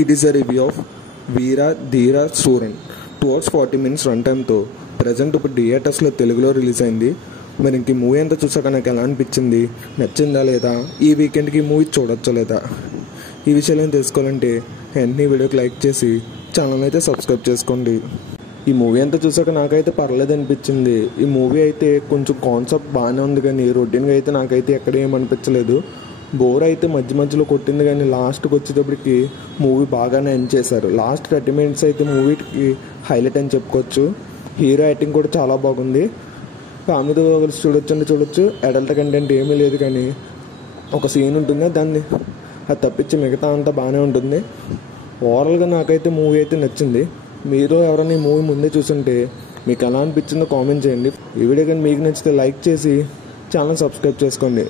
It is a review of Veera Dheera Sooran 2 hours 40 minutes run టైమ్తో present ఇప్పుడు థియేటర్స్లో తెలుగులో రిలీజ్ అయింది. మరి ఇంక ఈ మూవీ అంతా చూసాక నాకు ఎలా అనిపించింది, నచ్చిందా లేదా, ఈ వీకెండ్కి ఈ మూవీ చూడొచ్చా లేదా, ఈ విషయాలను తెలుసుకోవాలంటే వెంటనే వీడియోకి లైక్ చేసి ఛానల్ అయితే సబ్స్క్రైబ్ చేసుకోండి. ఈ మూవీ అంతా చూసాక నాకైతే పర్లేదు అనిపించింది. ఈ మూవీ అయితే కొంచెం కాన్సెప్ట్ బాగానే ఉంది, కానీ రొటీన్గా అయితే నాకైతే ఎక్కడ ఏమనిపించలేదు. బోర్ అయితే మధ్య మధ్యలో కొట్టింది, కానీ లాస్ట్కి వచ్చేటప్పటికి మూవీ బాగానే ఎండ్ చేశారు. లాస్ట్ 30 minutes అయితే మూవీకి హైలైట్ అని చెప్పుకోవచ్చు. హీరో యాక్టింగ్ కూడా చాలా బాగుంది. ఫ్యామిలీతో కలిసి చూడొచ్చు. అడల్ట్ కంటెంట్ ఏమీ లేదు, కానీ ఒక సీన్ ఉంటుంది, దాన్ని అది తప్పించి మిగతా అంతా బాగానే ఉంటుంది. ఓవరాల్గా నాకైతే మూవీ అయితే నచ్చింది. మీరు ఎవరైనా ఈ మూవీ ముందే చూస్తుంటే మీకు ఎలా అనిపించిందో కామెంట్ చేయండి. ఈ వీడియో కానీ మీకు నచ్చితే లైక్ చేసి ఛానల్ సబ్స్క్రైబ్ చేసుకోండి.